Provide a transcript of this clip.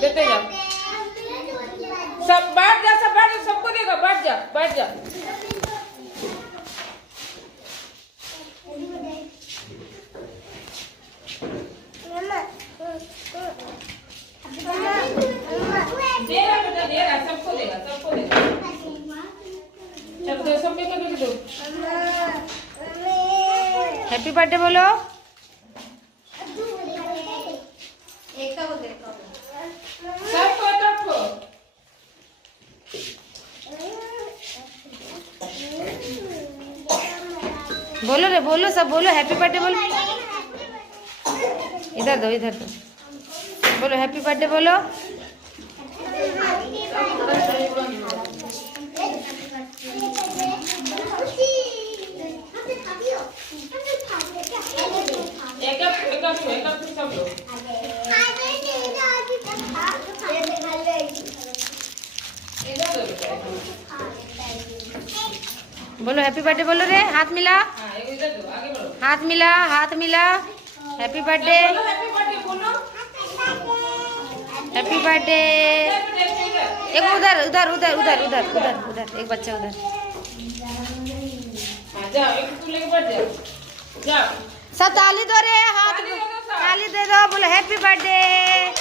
देते जाओ। सब बैठ जा, सब बैठ जा, सबको देगा, बैठ जा, बैठ जा। दे रहा बेटा, दे रहा, सबको देगा, सबको देगा। चल दो, सबको दो। हैप्पी बर्थडे बोलो। सबको सबको बोलो रे, बोलो सब बोलो, हैप्पी बर्थडे बोलो। इधर दो, इधर दो, बोलो हैप्पी बर्थडे बोलो। एक सब लो। बोलो हैप्पी बर्थडे बोलो रे, हाथ मिला, हाँ, एक इधर दो, आगे बढ़ो। हाथ मिला, हाथ मिला। हैप्पी बर्थडे, बोलो हैप्पी बर्थडे बोलो। Happy birthday. इधर, एक उधर उधर उधर उधर उधर उधर उधर एक बच्चा उधर। हाँ, जाओ, एक तू लेके बैठ जाओ। जाओ। सब ताली दो रे, हाथ ताली दे दो, बोलो हैप्पी बर्थडे।